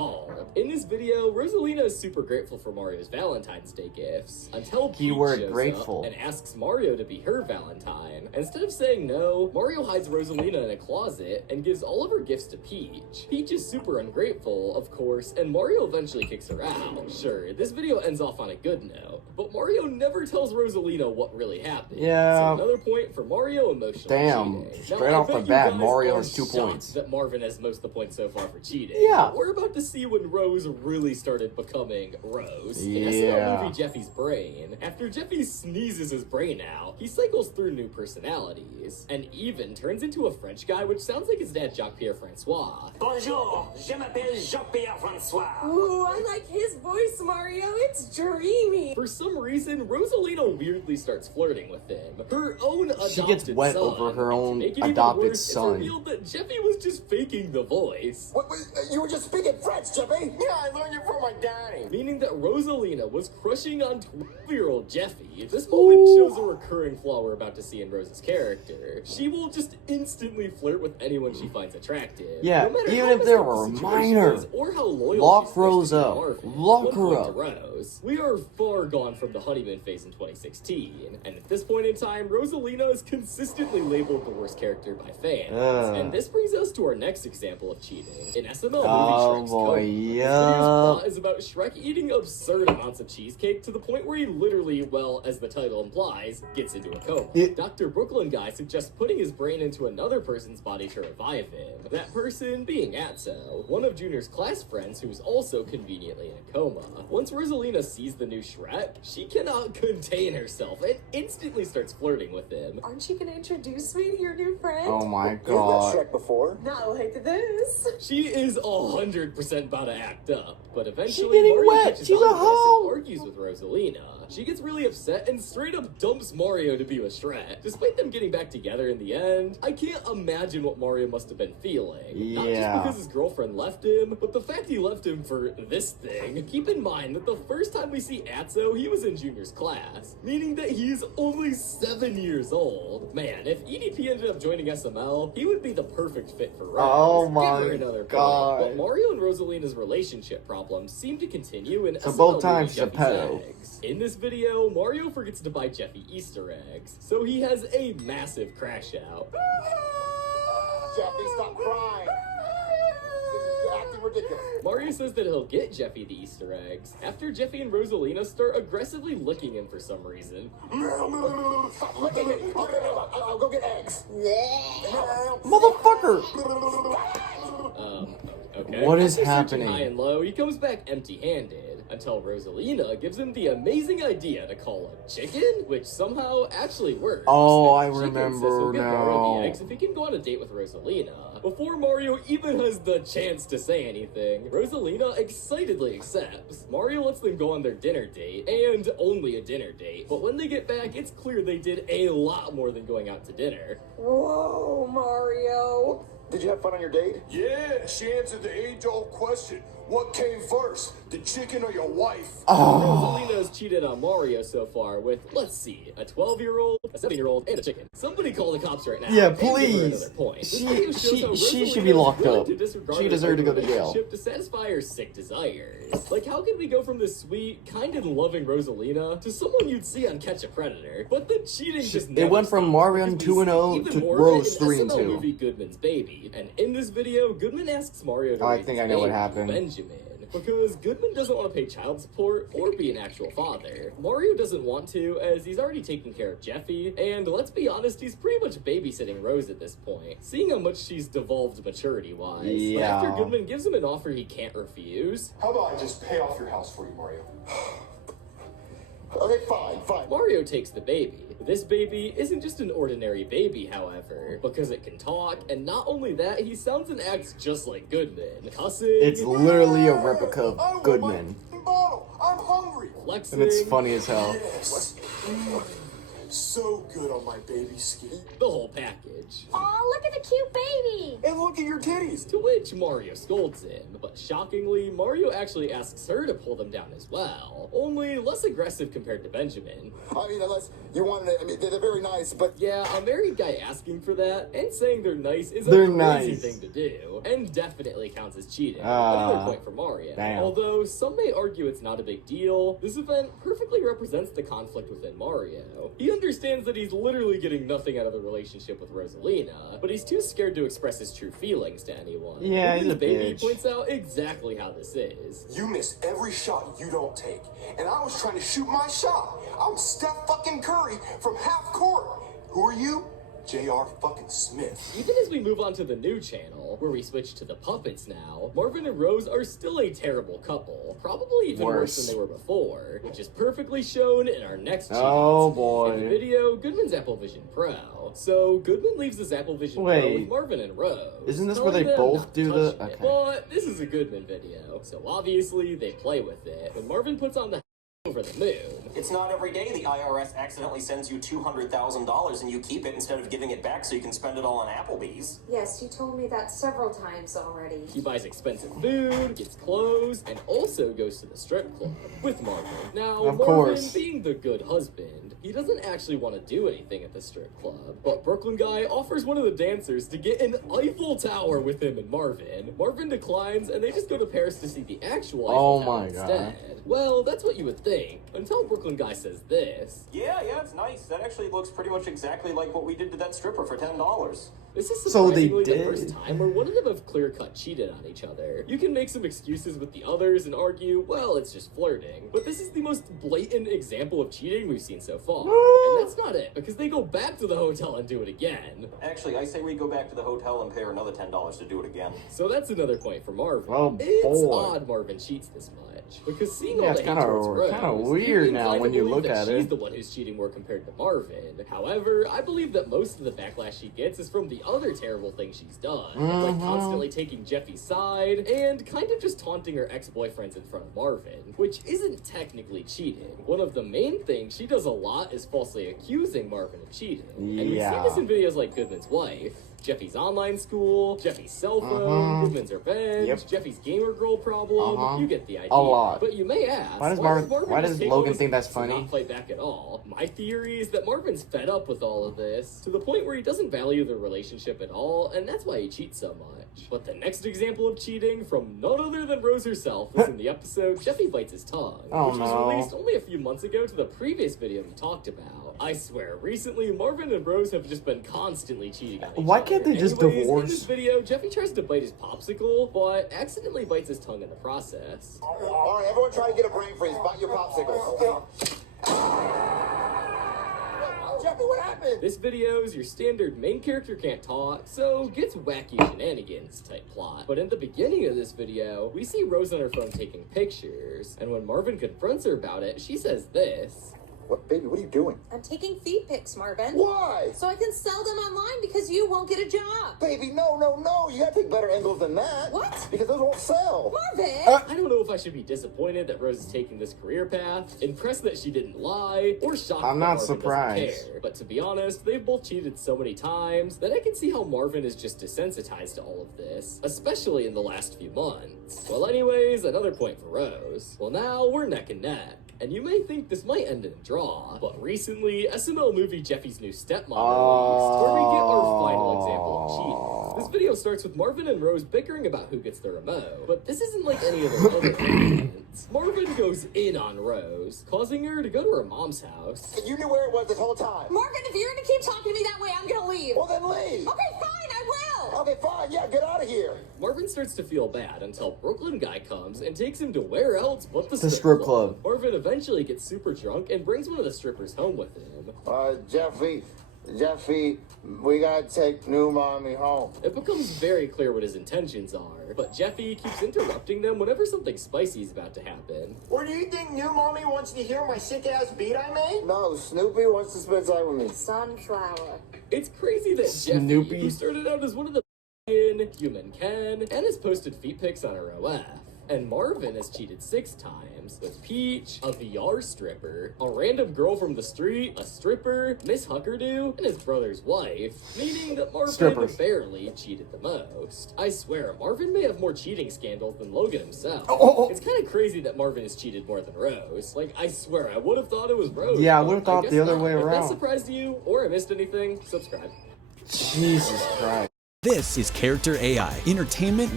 bald. In this video, Rosalina is super grateful for Mario's Valentine's Day gifts, until Peach Keyword shows grateful. up and asks Mario to be her Valentine. Instead of saying no, Mario hides Rosalina in a closet and gives all of her gifts to Peach. Peach is super ungrateful, of course, and Mario eventually kicks her out. Sure, this video ends off on a good note, but Mario never tells Rosalina what really happened. Yeah. So another point for Mario emotional Damn, cheating. straight Now, off I the bet you bat, guys Mario are has 2 shocked points. that Marvin has most of the points so far for cheating. Yeah. We're about to see when Rose really started becoming Rose. In SNL Yeah. movie Jeffy's Brain, after Jeffy sneezes his brain out, he cycles through new personalities, and even turns into a French guy, which sounds like his dad Jacques-Pierre Francois. Bonjour, je m'appelle Jean-Pierre Francois. Ooh, I like his voice, Mario. It's dreamy. For some reason, Rosalina weirdly starts flirting with him. Her own adopted She gets wet son. over her And to own make it even adopted worse, son. It's revealed that Jeffy was just faking the voice. Wait, you were just speaking French, Jeffy? Yeah, I learned it from my daddy. Meaning that Rosalina was crushing on 12-year-old Jeffy. This moment shows a recurring flaw we're about to see in Rose's character. She will just instantly flirt with anyone she finds attractive. Yeah, no matter even how if they're messed up the a situation minor. is or how loyal Lock she's supposed Rose to be to up. Marvin. Lock One her point up. to Rose. We are far gone from the honeymoon phase in 2016, and at this point in time, Rosalina is consistently labeled the worst character by fans. And this brings us to our next example of cheating. In SML movie Shrek's boy, Coma, yeah. this video's plot is about Shrek eating absurd amounts of cheesecake to the point where he literally, well, as the title implies, gets into a coma. Dr. Brooklyn Guy suggests putting his brain into another person's body to revive him. That person being Atso, one of Junior's class friends who's also conveniently in a coma. Once Rosalina sees the new Shrek, she cannot contain herself and instantly starts flirting with him. Aren't you gonna introduce me to your new friend? Oh my You've met god. Shrek before? Not like this. She is 100% about to act up, but eventually getting Mario wet. catches She's on a to this hoe. and argues with Rosalina. She gets really upset and straight up dumps Mario to be with Shrek. Despite them getting back together in the end, I can't imagine what Mario must have been feeling. Not just Yeah. because his girlfriend left him, but the fact he left him for this thing. Keep in mind that the first time we see Atso, he was in Junior's class, meaning that he's only 7 years old. Man, if EDP ended up joining SML, he would be the perfect fit for Rose. Oh Give my her another point. God. But Mario and Rosalina's relationship problems seem to continue in So SML both times movie she's a Jeffy's pedo. Eggs. In this video, Mario forgets to buy Jeffy Easter eggs, so he has a massive crash out. Jeffy, stop crying. You're acting ridiculous. Mario says that he'll get Jeffy the Easter eggs after Jeffy and Rosalina start aggressively licking him for some reason. Stop licking me. I'll go get eggs. Motherfucker! Okay. What is After searching happening? high and low, he comes back empty-handed until Rosalina gives him the amazing idea to call a chicken, which somehow actually works. Oh, And I Chicken says remember he'll get Mario now. the eggs if he can go on a date with Rosalina. Before Mario even has the chance to say anything, Rosalina excitedly accepts. Mario lets them go on their dinner date, and only a dinner date. But when they get back, it's clear they did a lot more than going out to dinner. Whoa, Mario. Did you have fun on your date? Yeah, she answered the age-old question. What came first, the chicken or your wife? Rosalina's cheated on Mario so far with, let's see, a 12-year-old, a 7-year-old, and a chicken. Somebody call the cops right now. Yeah, and give her please. another point. This She- video shows she- how she should Rosalina be is locked willing up. to disregard She her deserved to go to jail. relationship to satisfy her sick desires. Like, how can we go from this sweet, kind and loving Rosalina to someone you'd see on Catch a Predator? But the cheating just never went from stops, Mario because we 2-0 see even to more Rose of it in 3-2. SML movie Goodman's Baby. And in this video, Goodman asks Mario to I raise think his I know what baby, happened. Benjamin. Because Goodman doesn't want to pay child support or be an actual father. Mario doesn't want to, as he's already taking care of Jeffy, and let's be honest, he's pretty much babysitting Rose at this point, seeing how much she's devolved maturity-wise. But Yeah. after Goodman gives him an offer he can't refuse, How about I just pay off your house for you, Mario? Okay, fine. Mario takes the baby. This baby isn't just an ordinary baby, however, because it can talk, and not only that, he sounds and acts just like Goodman. Cussing, It's literally a replica I of want Goodman. my bottle. I'm hungry. flexing, And it's funny as hell. Yes. So good on my baby skin. The whole package. Aw, look at the cute baby. And look at your titties. To which Mario scolds him, but shockingly, Mario actually asks her to pull them down as well. Only less aggressive compared to Benjamin. I mean, unless you wanted to, I mean, they're very nice, but Yeah, a married guy asking for that and saying they're nice is a They're crazy nice. thing to do, and definitely counts as cheating. Ah, Another point for Mario. damn. Although some may argue it's not a big deal, this event perfectly represents the conflict within Mario. He understands that he's literally getting nothing out of the relationship with Rosalina, but he's too scared to express his true feelings to anyone. Yeah, And he's a the baby bitch. points out exactly how this is. You miss every shot you don't take. And I was trying to shoot my shot. I'm Steph fucking Curry from half court. Who are you? J.R. fucking Smith. Even as we move on to the new channel, where we switch to the puppets now, Marvin and Rose are still a terrible couple. Probably even worse than they were before, which is perfectly shown in our next cheat. Oh, boy. In the video, Goodman's Apple Vision Pro. So Goodman leaves his Apple Vision Pro Wait. with Marvin and Rose. Isn't this where telling they them both not do to the- touch it. okay. But this is a Goodman video, so obviously they play with it. When Marvin puts on the over the moon, It's not every day the IRS accidentally sends you $200,000 and you keep it instead of giving it back so you can spend it all on Applebee's. Yes, you told me that several times already. he buys expensive food, gets clothes, and also goes to the strip club with Marvin. Now, Of Marvin, course. being the good husband, he doesn't actually want to do anything at the strip club. But Brooklyn Guy offers one of the dancers to get an Eiffel Tower with him and Marvin. Marvin declines, and they just go to Paris to see the actual Oh Eiffel Tower my God. instead. Well, that's what you would think, until Brooklyn Guy says this. Yeah, it's nice. That actually looks pretty much exactly like what we did to that stripper for $10. This is So they surprisingly the did. first time where one of them have clear-cut cheated on each other. You can make some excuses with the others and argue, well, it's just flirting. But this is the most blatant example of cheating we've seen so far. And that's not it, because they go back to the hotel and do it again. Actually, I say we go back to the hotel and pay her another $10 to do it again. So that's another point for Marvin. Oh, It's boy. odd Marvin cheats this much. Because seeing Yeah, all it's the hate kinda- towards Rose, kinda you weird can now kind when of you believe look that at it. she's the one who's cheating more compared to Marvin. However, I believe that most of the backlash she gets is from the other terrible things she's done. Like constantly taking Jeffy's side and kind of just taunting her ex-boyfriends in front of Marvin, which isn't technically cheating. One of the main things she does a lot is falsely accusing Marvin of cheating. And we see Yeah. this in videos like Goodman's wife, Jeffy's online school, Jeffy's cell phone, Goodman's revenge, Yep. Jeffy's gamer girl problem. You get the idea. A lot. But you may ask, Why does Marvin why does just take Logan all think this that's to not funny? fight back at all? My theory is that Marvin's fed up with all of this to the point where he doesn't value the relationship at all, and that's why he cheats so much. But the next example of cheating from none other than Rose herself was in the episode Jeffy Bites His Tongue, Oh, which was no. released only a few months ago to the previous video we talked about. I swear, recently Marvin and Rose have just been constantly cheating on each Why other. can't they just Anyways, divorce? In this video, Jeffy tries to bite his popsicle, but accidentally bites his tongue in the process. all right, everyone try to get a brain freeze. Bite your popsicles. Jeffy, what happened? This video is your standard main character can't talk, so gets wacky shenanigans type plot. But in the beginning of this video, we see Rose on her phone taking pictures, and when Marvin confronts her about it, she says this. What, baby, what are you doing? I'm taking feet pics, Marvin. Why? So I can sell them online because you won't get a job. Baby, no. You gotta take better angles than that. What? Because those won't sell. Marvin! I don't know if I should be disappointed that Rose is taking this career path, impressed that she didn't lie, or shocked I'm that not Marvin surprised. doesn't care. But to be honest, they've both cheated so many times that I can see how Marvin is just desensitized to all of this, especially in the last few months. Well, anyways, another point for Rose. Well, now we're neck and neck. And you may think this might end in a draw, but recently, SML movie Jeffy's New Stepmom released, where we get our final example of cheating. This video starts with Marvin and Rose bickering about who gets the remote, but this isn't like any of their other arguments. Marvin goes in on Rose, causing her to go to her mom's house. You knew where it was this whole time. Marvin, if you're gonna keep talking to me that way, I'm gonna leave. Well, then leave. Okay, fine, I will. Okay, fine. Yeah, get out of here. Marvin starts to feel bad until Brooklyn Guy comes and takes him to where else but the The strip club. Marvin eventually gets super drunk and brings one of the strippers home with him. Jeffy, we gotta take new mommy home. It becomes very clear what his intentions are, but Jeffy keeps interrupting them whenever something spicy is about to happen. Or do you think new mommy wants to hear my sick-ass beat I made? No, Snoopy wants to spend time with me. Sunflower. It's crazy that Jeffy, Snoopy. who started out as one of the human Ken, and has posted feet pics on her OF, And Marvin has cheated 6 times with Peach, a VR stripper, a random girl from the street, a stripper, Miss Huckerdoo, and his brother's wife, meaning that Marvin Strippers. barely cheated the most. I swear, Marvin may have more cheating scandals than Logan himself. Oh. It's kind of crazy that Marvin has cheated more than Rose. Like, I swear, I would have thought it was Rose. Yeah, I but would have thought guess the other not. way If that around. surprised you, or I missed anything, subscribe. Jesus Christ. This is Character AI, entertainment